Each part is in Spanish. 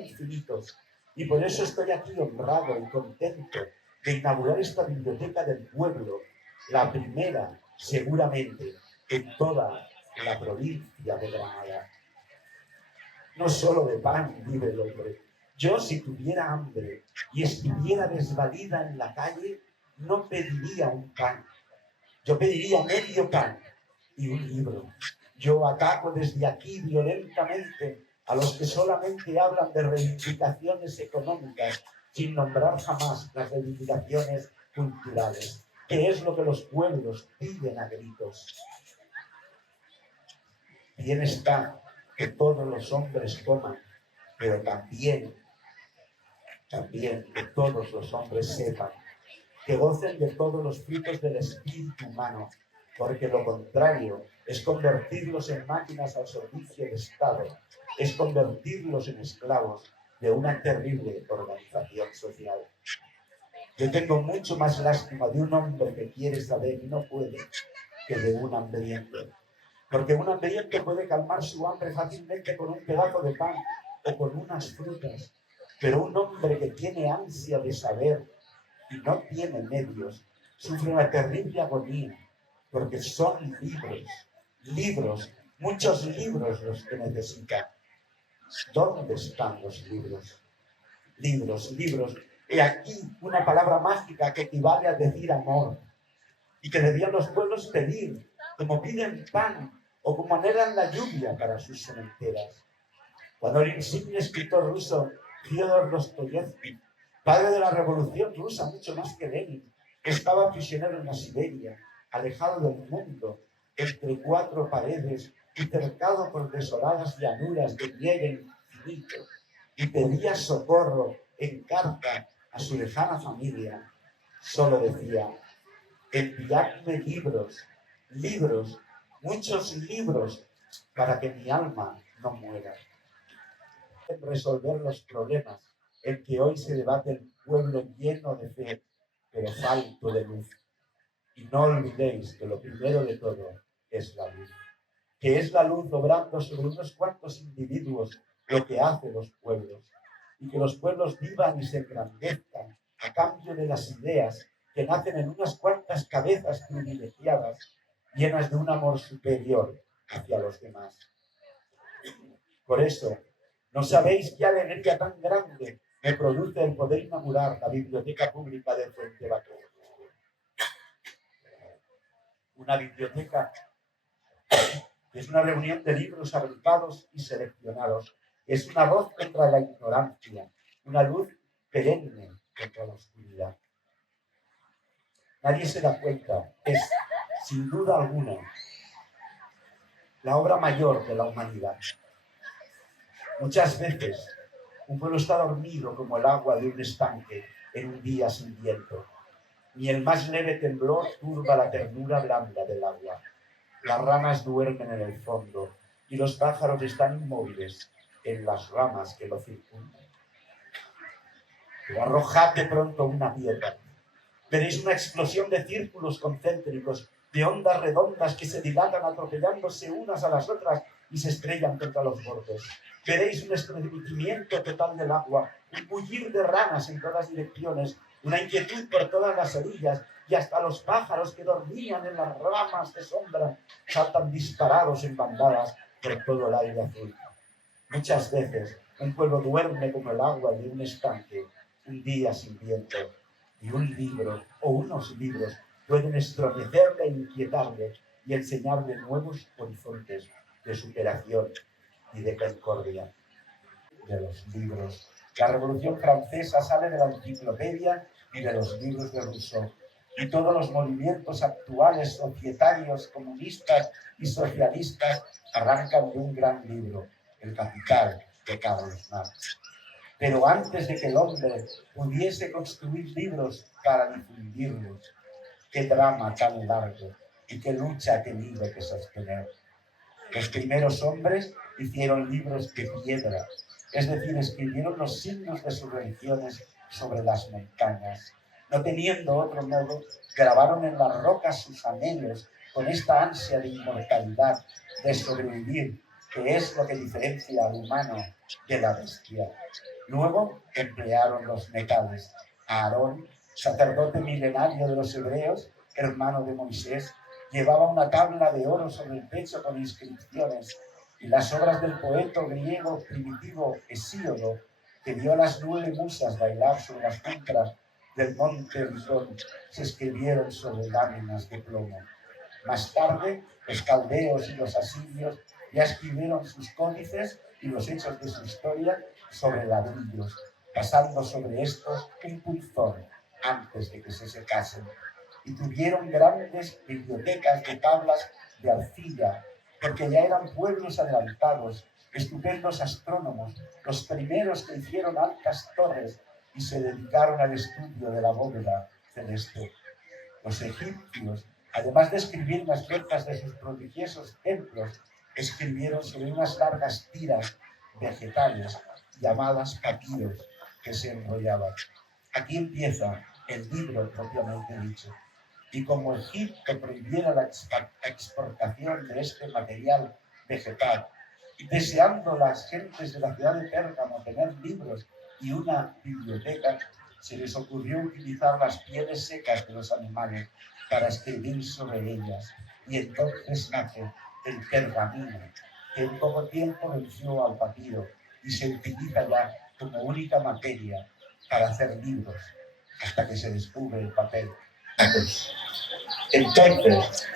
infinitos. Y por eso estoy aquí honrado y contento de inaugurar esta biblioteca del pueblo, la primera, seguramente, en toda la provincia de Granada. No solo de pan vive el hombre. Yo, si tuviera hambre y estuviera desvalida en la calle, no pediría un pan. Yo pediría medio pan y un libro. Yo ataco desde aquí violentamente a los que solamente hablan de reivindicaciones económicas sin nombrar jamás las reivindicaciones culturales, que es lo que los pueblos piden a gritos. Bien está que todos los hombres coman, pero también que todos los hombres sepan, que gocen de todos los frutos del espíritu humano, porque lo contrario es convertirlos en máquinas al servicio del Estado, es convertirlos en esclavos de una terrible organización social. Yo tengo mucho más lástima de un hombre que quiere saber y no puede, que de un hambriento. Porque un hambriento puede calmar su hambre fácilmente con un pedazo de pan o con unas frutas. Pero un hombre que tiene ansia de saber y no tiene medios, sufre una terrible agonía, porque son libros, muchos libros los que necesitan. ¿Dónde están los libros? Libros. He aquí una palabra mágica que equivale a decir amor, y que debían los pueblos pedir, como piden pan o como anhelan la lluvia para sus cementeras. Cuando el insigne escritor ruso Fyodor Dostoyevsky, padre de la revolución rusa mucho más que Lenin, estaba prisionero en la Siberia, alejado del mundo, entre cuatro paredes y cercado por desoladas llanuras de nieve infinito, y pedía socorro en carta a su lejana familia, solo decía: enviadme libros, muchos libros, para que mi alma no muera. Resolver los problemas en que hoy se debate el pueblo lleno de fe, pero falto de luz. Y no olvidéis que lo primero de todo es la luz, que es la luz obrando sobre unos cuantos individuos lo que hace los pueblos, y que los pueblos vivan y se engrandezcan a cambio de las ideas que nacen en unas cuantas cabezas privilegiadas, llenas de un amor superior hacia los demás. Por eso, no sabéis qué alegría tan grande me produce el poder inaugurar la Biblioteca Pública de Fuentevaquero. Una biblioteca que es una reunión de libros agrupados y seleccionados. Es una voz contra la ignorancia, una luz perenne contra la oscuridad. Nadie se da cuenta, es, sin duda alguna, la obra mayor de la humanidad. Muchas veces un pueblo está dormido como el agua de un estanque en un día sin viento. Ni el más leve temblor turba la ternura blanda del agua. Las ranas duermen en el fondo y los pájaros están inmóviles en las ramas que lo circundan. Pero arrojad de pronto una piedra. Veréis una explosión de círculos concéntricos, de ondas redondas que se dilatan atropellándose unas a las otras y se estrellan contra los bordes. Veréis un estremecimiento total del agua, un bullir de ranas en todas direcciones, una inquietud por todas las orillas, y hasta los pájaros que dormían en las ramas de sombra saltan disparados en bandadas por todo el aire azul. Muchas veces un pueblo duerme como el agua de un estanque, un día sin viento, y un libro o unos libros pueden estromecerle e inquietarle y enseñarle nuevos horizontes de superación y de concordia. De los libros. La Revolución Francesa sale de la enciclopedia y de los libros de Rousseau. Y todos los movimientos actuales, societarios, comunistas y socialistas, arrancan de un gran libro, El Capital, de Carlos Marx. Pero antes de que el hombre pudiese construir libros para difundirlos, qué drama tan largo y qué lucha ha tenido que sostener. Los primeros hombres hicieron libros de piedra, es decir, escribieron los signos de sus religiones sobre las montañas. No teniendo otro modo, grabaron en las rocas sus anhelos con esta ansia de inmortalidad, de sobrevivir, que es lo que diferencia al humano de la bestia. Luego emplearon los metales. Aarón, sacerdote milenario de los hebreos, hermano de Moisés, llevaba una tabla de oro sobre el pecho con inscripciones, y las obras del poeta griego primitivo Hesíodo, que vio a las 9 musas bailar sobre las cumbres del monte Herzón, se escribieron sobre láminas de plomo. Más tarde, los caldeos y los asirios ya escribieron sus códices y los hechos de su historia sobre ladrillos, pasando sobre estos un punzón antes de que se secasen. Y tuvieron grandes bibliotecas de tablas de arcilla, porque ya eran pueblos adelantados, estupendos astrónomos, los primeros que hicieron altas torres y se dedicaron al estudio de la bóveda celeste. Los egipcios, además de escribir las puertas de sus prodigiosos templos, escribieron sobre unas largas tiras vegetales llamadas papiros que se enrollaban. Aquí empieza el libro propiamente dicho. Y como Egipto prohibiera la exportación de este material vegetal, y deseando las gentes de la ciudad de Pérgamo tener libros y una biblioteca, se les ocurrió utilizar las pieles secas de los animales para escribir sobre ellas. Y entonces nace el pergamino, que en poco tiempo venció al papiro y se utiliza ya como única materia para hacer libros, hasta que se descubre el papel. Entonces,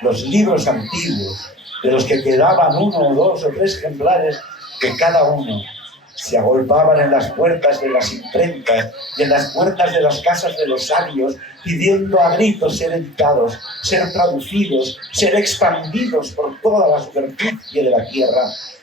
los libros antiguos, de los que quedaban 1 o 2 o 3 ejemplares de cada uno, se agolpaban en las puertas de las imprentas y en las puertas de las casas de los sabios, pidiendo a gritos ser editados, ser traducidos, ser expandidos por toda la superficie de la tierra.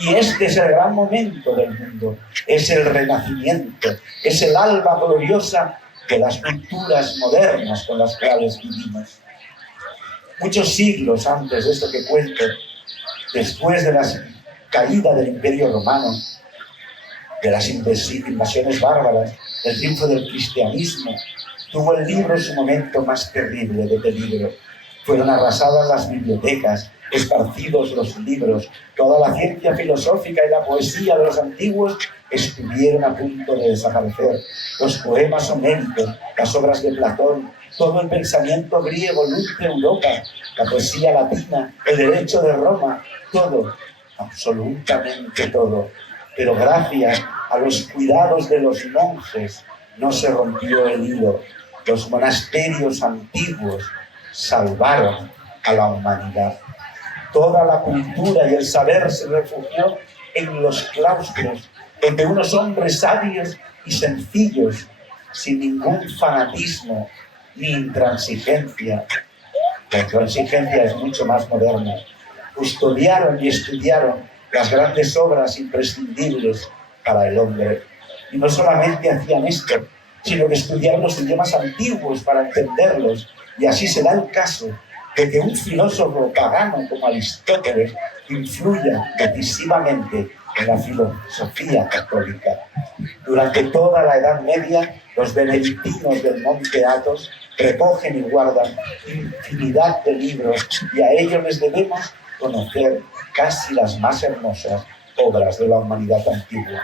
Y este es el gran momento del mundo, es el renacimiento, es el alba gloriosa de las culturas modernas con las cuales vivimos. Muchos siglos antes de esto que cuento, después de la caída del Imperio Romano, de las invasiones bárbaras, del triunfo del cristianismo, tuvo el libro su momento más terrible de peligro. Fueron arrasadas las bibliotecas, esparcidos los libros, toda la ciencia filosófica y la poesía de los antiguos estuvieron a punto de desaparecer. Los poemas homéricos, las obras de Platón, todo el pensamiento griego, luz de Europa, la poesía latina, el derecho de Roma, todo, absolutamente todo. Pero gracias a los cuidados de los monjes no se rompió el hilo. Los monasterios antiguos salvaron a la humanidad. Toda la cultura y el saber se refugió en los claustros, donde unos hombres sabios y sencillos, sin ningún fanatismo ni intransigencia, la intransigencia es mucho más moderna, custodiaron y estudiaron las grandes obras imprescindibles para el hombre. Y no solamente hacían esto, sino que estudiaron los idiomas antiguos para entenderlos. Y así se da el caso de que un filósofo pagano como Aristóteles influya decisivamente en la filosofía católica. Durante toda la Edad Media, los benedictinos del Monte Athos recogen y guardan infinidad de libros y a ellos les debemos conocer casi las más hermosas obras de la humanidad antigua.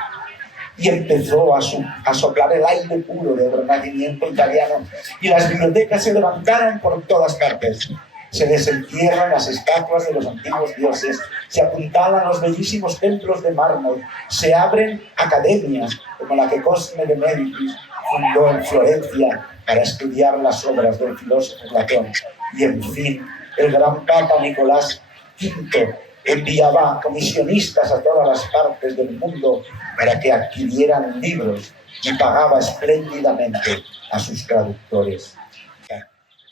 Y empezó a soplar el aire puro del renacimiento italiano y las bibliotecas se levantaron por todas partes. Se desentierran las estatuas de los antiguos dioses, se apuntalan los bellísimos templos de mármol, se abren academias como la que Cosme de Médicis fundó en Florencia para estudiar las obras del filósofo Platón. Y en fin, el gran Papa Nicolás V enviaba comisionistas a todas las partes del mundo para que adquirieran libros y pagaba espléndidamente a sus traductores.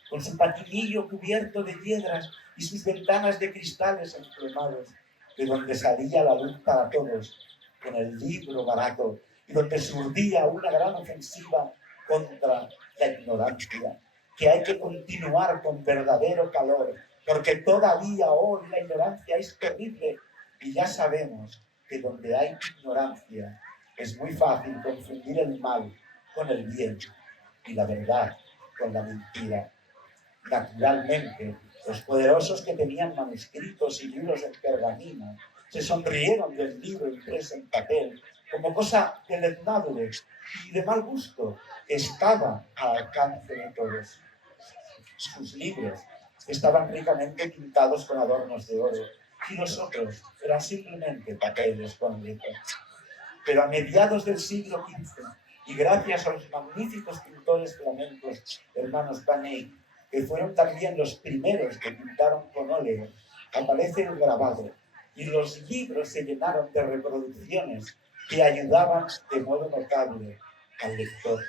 Con su patinillo cubierto de piedras y sus ventanas de cristales emplumados, de donde salía la luz para todos, con el libro barato, y donde se urdía una gran ofensiva contra la ignorancia, que hay que continuar con verdadero calor, porque todavía hoy la ignorancia es terrible, y ya sabemos que donde hay ignorancia es muy fácil confundir el mal con el bien y la verdad con la mentira. Naturalmente, los poderosos que tenían manuscritos y libros en pergamino se sonrieron del libro impreso en papel como cosa deleznable y de mal gusto, estaba al alcance de todos. Sus libros estaban ricamente pintados con adornos de oro y los otros eran simplemente papeles con letras. Pero a mediados del siglo XV, y gracias a los magníficos pintores flamencos hermanos Panay, que fueron también los primeros que pintaron con óleo, aparece el grabado, y los libros se llenaron de reproducciones que ayudaban de modo notable al lector.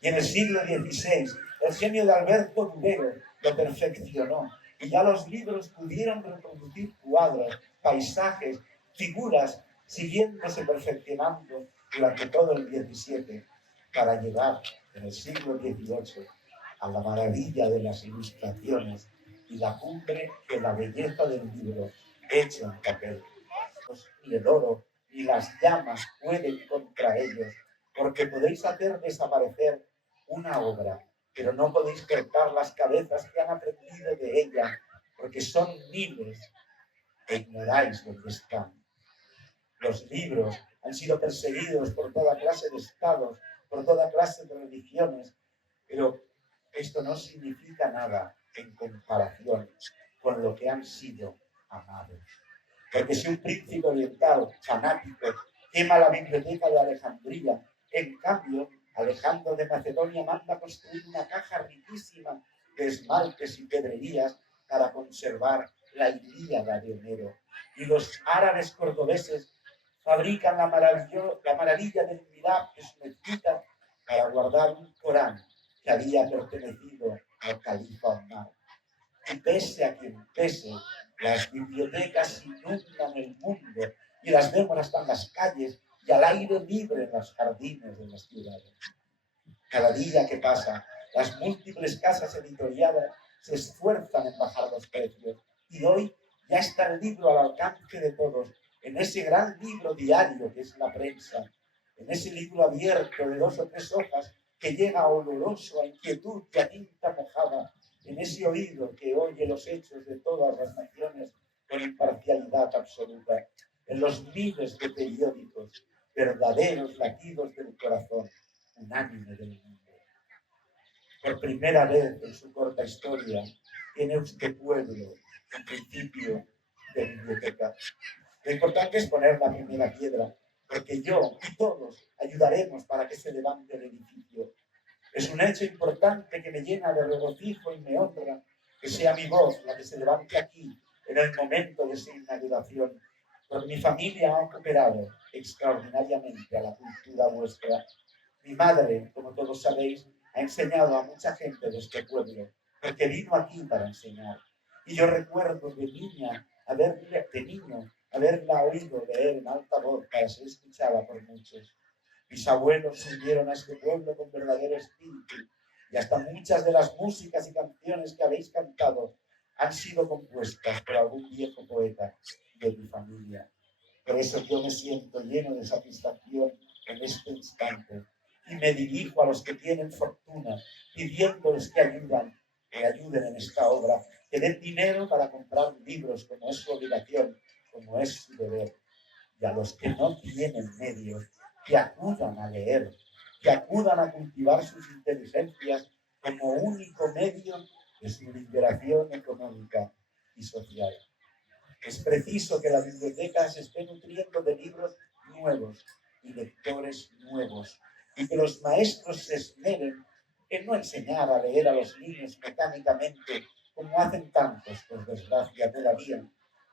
Y en el siglo XVI, el genio de Alberto Durero lo perfeccionó, y ya los libros pudieron reproducir cuadros, paisajes, figuras, siguiéndose perfeccionando durante todo el XVII, para llegar en el siglo XVIII a la maravilla de las ilustraciones y la cumbre de la belleza del libro hecho en papel. Ni el oro ni las llamas pueden contra ellos, porque podéis hacer desaparecer una obra, pero no podéis cortar las cabezas que han aprendido de ella, porque son miles e ignoráis dónde están. Los libros han sido perseguidos por toda clase de estados, por toda clase de religiones, pero esto no significa nada en comparación con lo que han sido amados. Porque si un príncipe oriental fanático quema la biblioteca de Alejandría, en cambio, Alejandro de Macedonia manda construir una caja riquísima de esmaltes y pedrerías para conservar la Ilíada de Homero. Y los árabes cordobeses fabrican la maravilla del Mirab de su mezquita para guardar un Corán que había pertenecido al califa Omar. Y pese a quien pese, las bibliotecas inundan el mundo y las vemos hasta en las calles y al aire libre en los jardines de las ciudades. Cada día que pasa, las múltiples casas editoriales se esfuerzan en bajar los precios y hoy ya está el libro al alcance de todos, en ese gran libro diario que es la prensa, en ese libro abierto de 2 o 3 hojas que llega oloroso a inquietud y a tinta mojada, en ese oído que oye los hechos de todas las naciones con imparcialidad absoluta, en los miles de periódicos, verdaderos latidos del corazón unánime del mundo. Por primera vez en su corta historia, tiene este pueblo un principio de biblioteca. Lo importante es poner la primera piedra, porque yo y todos ayudaremos para que se levante el edificio. Es un hecho importante que me llena de regocijo y me honra que sea mi voz la que se levante aquí en el momento de su inauguración, porque mi familia ha cooperado extraordinariamente a la cultura vuestra. Mi madre, como todos sabéis, ha enseñado a mucha gente de este pueblo, porque vino aquí para enseñar. Y yo recuerdo de niño haberla oído leer en alta voz para ser escuchada por muchos. Mis abuelos subieron a este pueblo con verdadero espíritu y hasta muchas de las músicas y canciones que habéis cantado han sido compuestas por algún viejo poeta de mi familia. Por eso yo me siento lleno de satisfacción en este instante y me dirijo a los que tienen fortuna pidiéndoles que ayuden en esta obra, que den dinero para comprar libros como es su obligación, como es su deber. Y a los que no tienen medios, que acudan a leer, que acudan a cultivar sus inteligencias como único medio de su liberación económica y social. Es preciso que la biblioteca se esté nutriendo de libros nuevos y lectores nuevos, y que los maestros se esmeren en no enseñar a leer a los niños mecánicamente, como hacen tantos, por desgracia, todavía,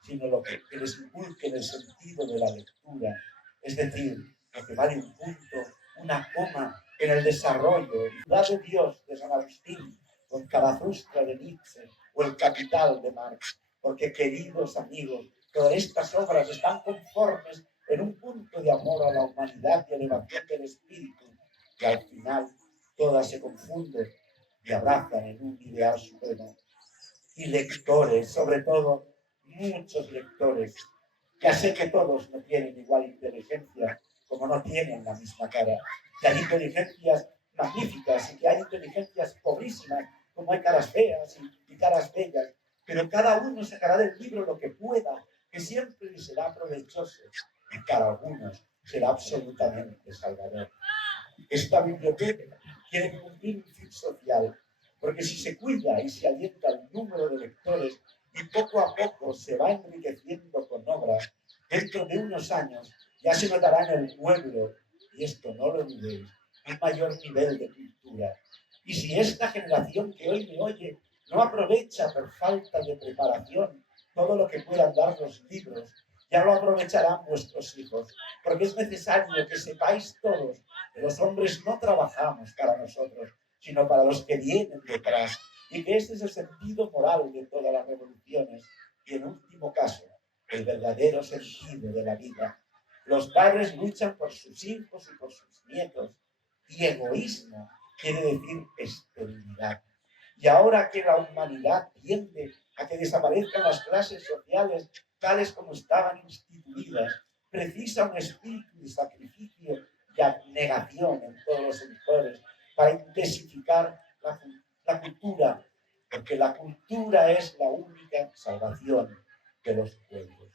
sino lo que les inculque el sentido de la lectura, es decir, lo que vale un punto, una coma en el desarrollo, la de Dios de San Agustín, con Zaratustra de Nietzsche o el Capital de Marx. Porque, queridos amigos, todas estas obras están conformes en un punto de amor a la humanidad y elevación del espíritu, y al final todas se confunden y abrazan en un ideal supremo. Y lectores, sobre todo, muchos lectores. Ya sé que todos no tienen igual inteligencia, como no tienen la misma cara. Que hay inteligencias magníficas y que hay inteligencias pobrísimas, como hay caras feas y caras bellas. Pero cada uno sacará del libro lo que pueda, que siempre le será provechoso. Y para algunos será absolutamente salvador. Esta biblioteca quiere cumplir un fin social, porque si se cuida y se alienta el número de lectores y poco a poco se va enriqueciendo con obras, dentro de unos años ya se notará en el pueblo, y esto no lo dudéis, un mayor nivel de cultura. Y si esta generación que hoy me oye no aprovecha por falta de preparación todo lo que puedan dar los libros, ya lo aprovecharán vuestros hijos, porque es necesario que sepáis todos que los hombres no trabajamos para nosotros, sino para los que vienen detrás, y que este es el sentido moral de todas las revoluciones, y en último caso, el verdadero sentido de la vida. Los padres luchan por sus hijos y por sus nietos, y egoísmo quiere decir esterilidad. Y ahora que la humanidad tiende a que desaparezcan las clases sociales tales como estaban instituidas, precisa un espíritu de sacrificio y abnegación en todos los sectores para intensificar la cultura, porque la cultura es la única salvación de los pueblos.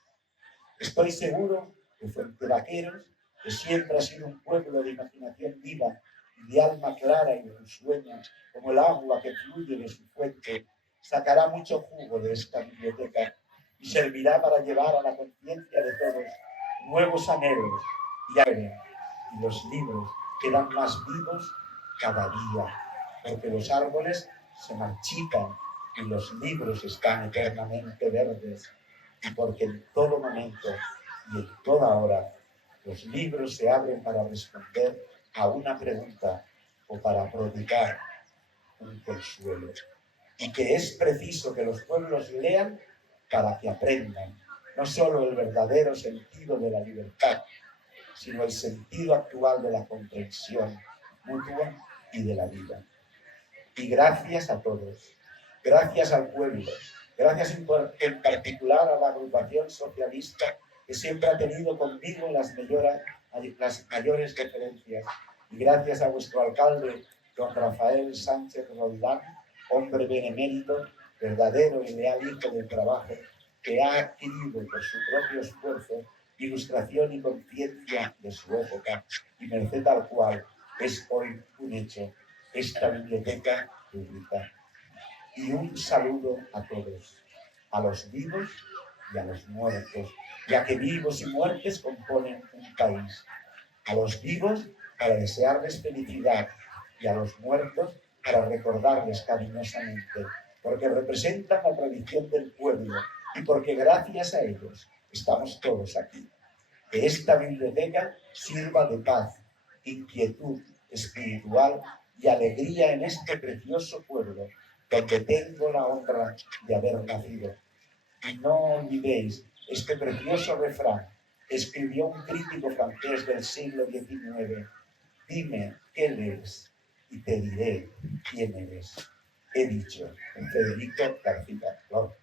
Estoy seguro que Fuentevaqueros, que siempre ha sido un pueblo de imaginación viva y de alma clara y risueña, como el agua que fluye de su fuente, sacará mucho jugo de esta biblioteca y servirá para llevar a la conciencia de todos nuevos anhelos y los libros quedan más vivos cada día, porque los árboles se marchitan y los libros están eternamente verdes, y porque en todo momento y en toda hora los libros se abren para responder a una pregunta o para prodigar un consuelo. Y que es preciso que los pueblos lean para que aprendan no solo el verdadero sentido de la libertad, sino el sentido actual de la comprensión mutua y de la vida. Y gracias a todos, gracias al pueblo, gracias en particular a la agrupación socialista que siempre ha tenido conmigo las mayores referencias, y gracias a vuestro alcalde, don Rafael Sánchez Roldán, hombre benemérito, verdadero y leal hijo del trabajo, que ha adquirido por su propio esfuerzo ilustración y conciencia de su época, y merced al cual es hoy un hecho esta biblioteca pública. Y un saludo a todos, a los vivos y a los muertos, ya que vivos y muertes componen un país. A los vivos para desearles felicidad y a los muertos para recordarles cariñosamente, porque representan la tradición del pueblo y porque gracias a ellos estamos todos aquí. Que esta biblioteca sirva de paz, inquietud espiritual y alegría en este precioso pueblo donde tengo la honra de haber nacido. Y no olvidéis este precioso refrán que escribió un crítico francés del siglo XIX. Dime qué lees y te diré quién eres. He dicho, Federico García Lorca.